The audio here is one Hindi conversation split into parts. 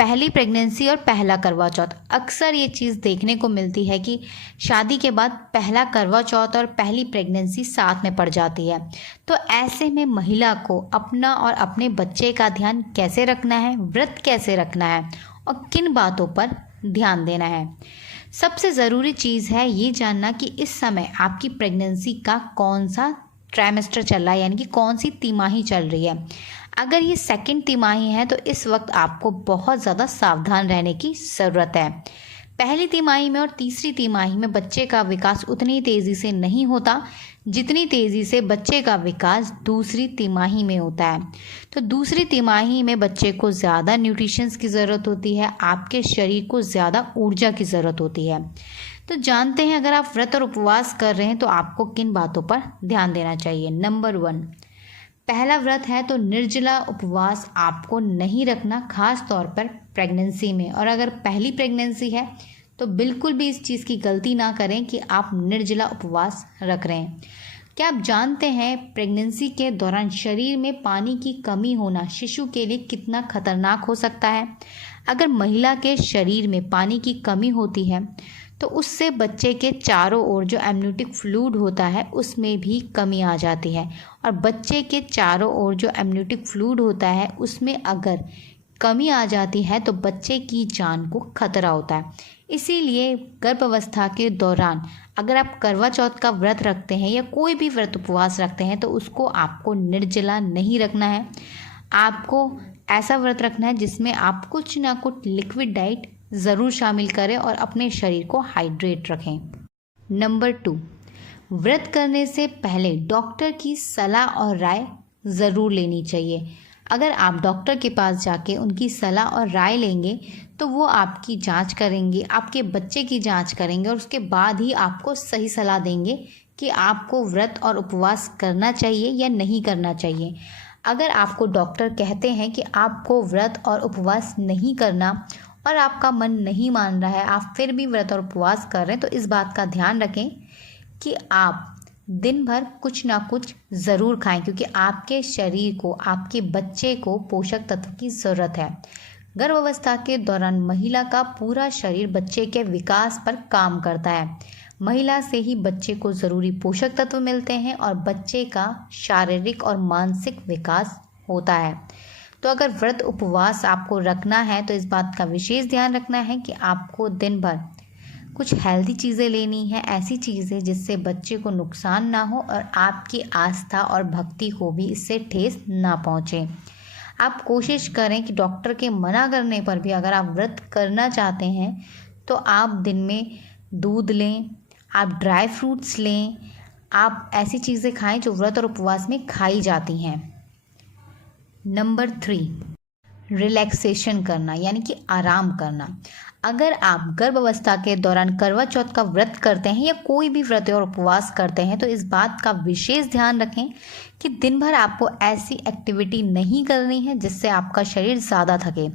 पहली प्रेगनेंसी और पहला करवा चौथ। अक्सर ये चीज़ देखने को मिलती है कि शादी के बाद पहला करवा चौथ और पहली प्रेगनेंसी साथ में पड़ जाती है। तो ऐसे में महिला को अपना और अपने बच्चे का ध्यान कैसे रखना है, व्रत कैसे रखना है और किन बातों पर ध्यान देना है। सबसे ज़रूरी चीज़ है ये जानना कि इस समय आपकी प्रेगनेंसी का कौन सा ट्राइमेस्टर चल रहा है, यानी कि कौन सी तिमाही चल रही है। अगर ये सेकंड तिमाही है तो इस वक्त आपको बहुत ज़्यादा सावधान रहने की ज़रूरत है। पहली तिमाही में और तीसरी तिमाही में बच्चे का विकास उतनी तेज़ी से नहीं होता जितनी तेज़ी से बच्चे का विकास दूसरी तिमाही में होता है। तो दूसरी तिमाही में बच्चे को ज़्यादा न्यूट्रिशंस की ज़रूरत होती है, आपके शरीर को ज़्यादा ऊर्जा की ज़रूरत होती है। तो जानते हैं अगर आप व्रत और उपवास कर रहे हैं तो आपको किन बातों पर ध्यान देना चाहिए। नंबर 1, पहला व्रत है तो निर्जला उपवास आपको नहीं रखना, खास तौर पर प्रेगनेंसी में। और अगर पहली प्रेगनेंसी है तो बिल्कुल भी इस चीज़ की गलती ना करें कि आप निर्जला उपवास रख रहे हैं। क्या आप जानते हैं प्रेगनेंसी के दौरान शरीर में पानी की कमी होना शिशु के लिए कितना खतरनाक हो सकता है। अगर महिला के शरीर में पानी की कमी होती है तो उससे बच्चे के चारों ओर जो एमनियोटिक फ्लूइड होता है उसमें भी कमी आ जाती है, और बच्चे के चारों ओर जो एमनियोटिक फ्लूइड होता है उसमें अगर कमी आ जाती है तो बच्चे की जान को खतरा होता है। इसीलिए गर्भावस्था के दौरान अगर आप करवा चौथ का व्रत रखते हैं या कोई भी व्रत उपवास रखते हैं तो उसको आपको निर्जला नहीं रखना है। आपको ऐसा व्रत रखना है जिसमें आप कुछ ना कुछ लिक्विड डाइट ज़रूर शामिल करें और अपने शरीर को हाइड्रेट रखें। नंबर 2, व्रत करने से पहले डॉक्टर की सलाह और राय ज़रूर लेनी चाहिए। अगर आप डॉक्टर के पास जाके उनकी सलाह और राय लेंगे तो वो आपकी जांच करेंगे, आपके बच्चे की जांच करेंगे और उसके बाद ही आपको सही सलाह देंगे कि आपको व्रत और उपवास करना चाहिए या नहीं करना चाहिए। अगर आपको डॉक्टर कहते हैं कि आपको व्रत और उपवास नहीं करना और आपका मन नहीं मान रहा है, आप फिर भी व्रत और उपवास कर रहे हैं, तो इस बात का ध्यान रखें कि आप दिन भर कुछ ना कुछ ज़रूर खाएं, क्योंकि आपके शरीर को, आपके बच्चे को पोषक तत्व की ज़रूरत है। गर्भावस्था के दौरान महिला का पूरा शरीर बच्चे के विकास पर काम करता है। महिला से ही बच्चे को ज़रूरी पोषक तत्व मिलते हैं और बच्चे का शारीरिक और मानसिक विकास होता है। तो अगर व्रत उपवास आपको रखना है तो इस बात का विशेष ध्यान रखना है कि आपको दिन भर कुछ हेल्दी चीज़ें लेनी है, ऐसी चीज़ें जिससे बच्चे को नुकसान ना हो और आपकी आस्था और भक्ति को भी इससे ठेस ना पहुँचे। आप कोशिश करें कि डॉक्टर के मना करने पर भी अगर आप व्रत करना चाहते हैं तो आप दिन में दूध लें, आप ड्राई फ्रूट्स लें, आप ऐसी चीज़ें खाएं जो व्रत और उपवास में खाई जाती हैं। नंबर 3, रिलैक्सेशन करना, यानी कि आराम करना। अगर आप गर्भावस्था के दौरान करवा चौथ का व्रत करते हैं या कोई भी व्रत और उपवास करते हैं तो इस बात का विशेष ध्यान रखें कि दिन भर आपको ऐसी एक्टिविटी नहीं करनी है जिससे आपका शरीर ज़्यादा थके।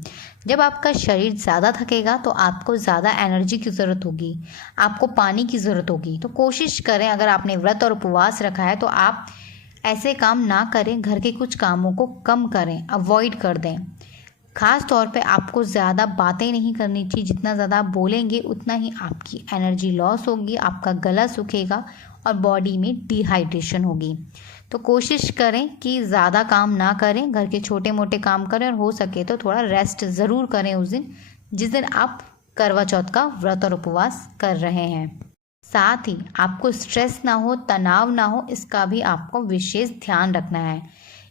जब आपका शरीर ज़्यादा थकेगा तो आपको ज़्यादा एनर्जी की ज़रूरत होगी, आपको पानी की ज़रूरत होगी। तो कोशिश करें, अगर आपने व्रत और उपवास रखा है तो आप ऐसे काम ना करें, घर के कुछ कामों को कम करें, अवॉइड कर दें। ख़ास तौर पे आपको ज़्यादा बातें नहीं करनी चाहिए, जितना ज़्यादा आप बोलेंगे उतना ही आपकी एनर्जी लॉस होगी, आपका गला सूखेगा और बॉडी में डिहाइड्रेशन होगी। तो कोशिश करें कि ज़्यादा काम ना करें, घर के छोटे मोटे काम करें और हो सके तो थोड़ा रेस्ट ज़रूर करें उस दिन जिस दिन आप करवा चौथ का व्रत और उपवास कर रहे हैं। साथ ही आपको स्ट्रेस ना हो, तनाव ना हो, इसका भी आपको विशेष ध्यान रखना है।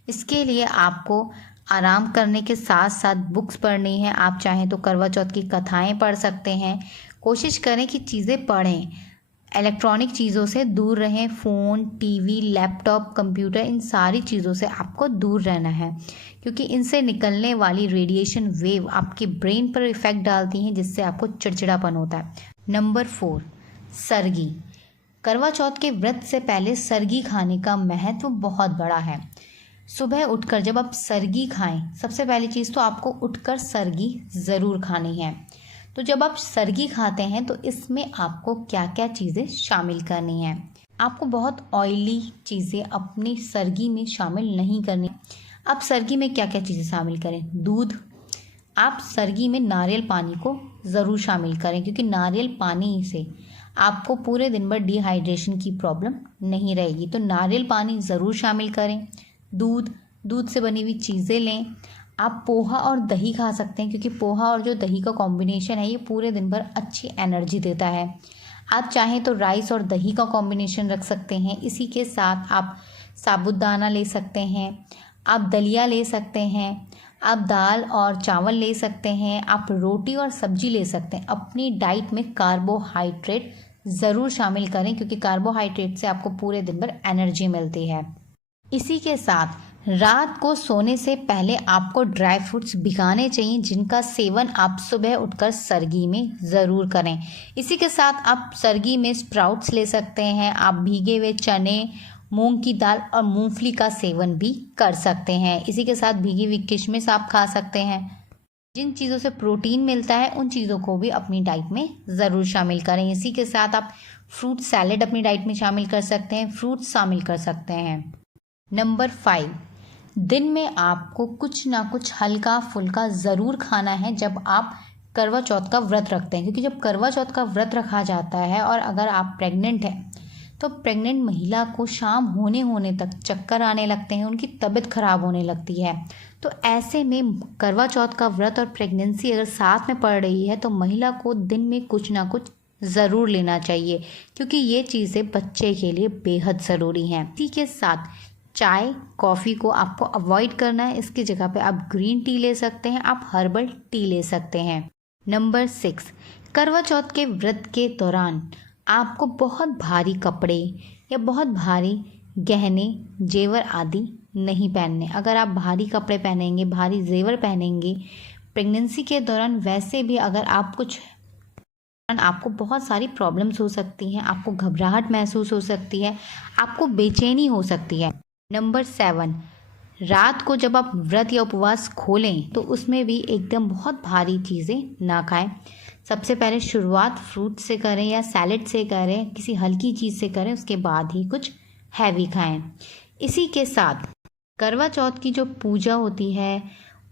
इसके लिए आपको आराम करने के साथ साथ बुक्स पढ़नी है। आप चाहें तो करवा चौथ की कथाएं पढ़ सकते हैं। कोशिश करें कि चीज़ें पढ़ें, इलेक्ट्रॉनिक चीज़ों से दूर रहें। फ़ोन, टीवी, लैपटॉप, कंप्यूटर, इन सारी चीज़ों से आपको दूर रहना है, क्योंकि इनसे निकलने वाली रेडिएशन वेव आपके ब्रेन पर इफ़ेक्ट डालती हैं जिससे आपको चिड़चिड़ापन होता है। नंबर 4, सरगी। करवा चौथ के व्रत से पहले सरगी खाने का महत्व बहुत बड़ा है। सुबह उठकर जब आप सरगी खाएं, सबसे पहली चीज़ तो आपको उठकर सरगी ज़रूर खानी है। तो जब आप सरगी खाते हैं तो इसमें आपको क्या क्या चीज़ें शामिल करनी है। आपको बहुत ऑयली चीज़ें अपनी सरगी में शामिल नहीं करनी। आप सरगी में क्या क्या चीज़ें शामिल करें? दूध, आप सरगी में नारियल पानी को ज़रूर शामिल करें, क्योंकि नारियल पानी से आपको पूरे दिन भर डिहाइड्रेशन की प्रॉब्लम नहीं रहेगी। तो नारियल पानी ज़रूर शामिल करें। दूध से बनी हुई चीज़ें लें। आप पोहा और दही खा सकते हैं, क्योंकि पोहा और जो दही का कॉम्बिनेशन है ये पूरे दिन भर अच्छी एनर्जी देता है। आप चाहें तो राइस और दही का कॉम्बिनेशन रख सकते हैं। इसी के साथ आप साबूदाना ले सकते हैं, आप दलिया ले सकते हैं, आप दाल और चावल ले सकते हैं, आप रोटी और सब्जी ले सकते हैं। अपनी डाइट में कार्बोहाइड्रेट ज़रूर शामिल करें, क्योंकि कार्बोहाइड्रेट से आपको पूरे दिन भर एनर्जी मिलती है। इसी के साथ रात को सोने से पहले आपको ड्राई फ्रूट्स भिगाने चाहिए, जिनका सेवन आप सुबह उठकर सरगी में ज़रूर करें। इसी के साथ आप सरगी में स्प्राउट्स ले सकते हैं। आप भीगे हुए चने, मूंग की दाल और मूंगफली का सेवन भी कर सकते हैं। इसी के साथ भीगी हुई किशमिश आप खा सकते हैं। जिन चीज़ों से प्रोटीन मिलता है उन चीज़ों को भी अपनी डाइट में ज़रूर शामिल करें। इसी के साथ आप फ्रूट सैलेड अपनी डाइट में शामिल कर सकते हैं, फ्रूट्स शामिल कर सकते हैं। नंबर 5, दिन में आपको कुछ ना कुछ हल्का फुल्का ज़रूर खाना है जब आप करवा चौथ का व्रत रखते हैं, क्योंकि जब करवा चौथ का व्रत रखा जाता है और अगर आप प्रेग्नेंट हैं तो प्रेग्नेंट महिला को शाम होने तक चक्कर आने लगते हैं, उनकी तबीयत खराब होने लगती है। तो ऐसे में करवा चौथ का व्रत और प्रेगनेंसी अगर साथ में पड़ रही है तो महिला को दिन में कुछ ना कुछ ज़रूर लेना चाहिए, क्योंकि ये चीज़ें बच्चे के लिए बेहद ज़रूरी हैं। इसी के साथ चाय कॉफ़ी को आपको अवॉइड करना है। इसकी जगह पे आप ग्रीन टी ले सकते हैं, आप हर्बल टी ले सकते हैं। नंबर 6, करवा चौथ के व्रत के दौरान आपको बहुत भारी कपड़े या बहुत भारी गहने जेवर आदि नहीं पहनने। अगर आप भारी कपड़े पहनेंगे, भारी जेवर पहनेंगे प्रेगनेंसी के दौरान, वैसे भी अगर आप कुछ आपको बहुत सारी प्रॉब्लम्स हो सकती हैं, आपको घबराहट महसूस हो सकती है, आपको बेचैनी हो सकती है। नंबर 7, रात को जब आप व्रत या उपवास खोलें तो उसमें भी एकदम बहुत भारी चीज़ें ना खाएं। सबसे पहले शुरुआत फ्रूट से करें या सैलेड से करें, किसी हल्की चीज़ से करें, उसके बाद ही कुछ हैवी खाएं। इसी के साथ करवा चौथ की जो पूजा होती है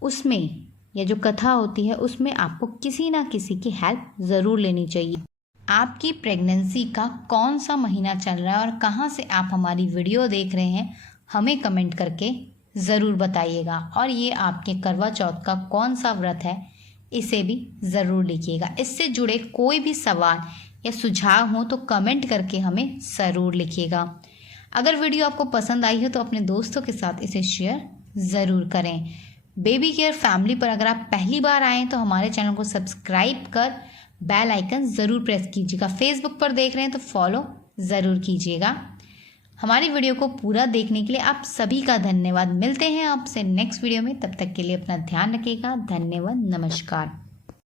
उसमें या जो कथा होती है उसमें आपको किसी ना किसी की हेल्प ज़रूर लेनी चाहिए। आपकी प्रेगनेंसी का कौन सा महीना चल रहा है और कहाँ से आप हमारी वीडियो देख रहे हैं, हमें कमेंट करके ज़रूर बताइएगा। और ये आपके करवा चौथ का कौन सा व्रत है इसे भी ज़रूर लिखिएगा। इससे जुड़े कोई भी सवाल या सुझाव हो तो कमेंट करके हमें ज़रूर लिखिएगा। अगर वीडियो आपको पसंद आई हो तो अपने दोस्तों के साथ इसे शेयर ज़रूर करें। बेबी केयर फैमिली पर अगर आप पहली बार आएँ तो हमारे चैनल को सब्सक्राइब कर बेल आइकन ज़रूर प्रेस कीजिएगा। फेसबुक पर देख रहे हैं तो फॉलो ज़रूर कीजिएगा। हमारी वीडियो को पूरा देखने के लिए आप सभी का धन्यवाद। मिलते हैं आपसे नेक्स्ट वीडियो में, तब तक के लिए अपना ध्यान रखिएगा। धन्यवाद, नमस्कार।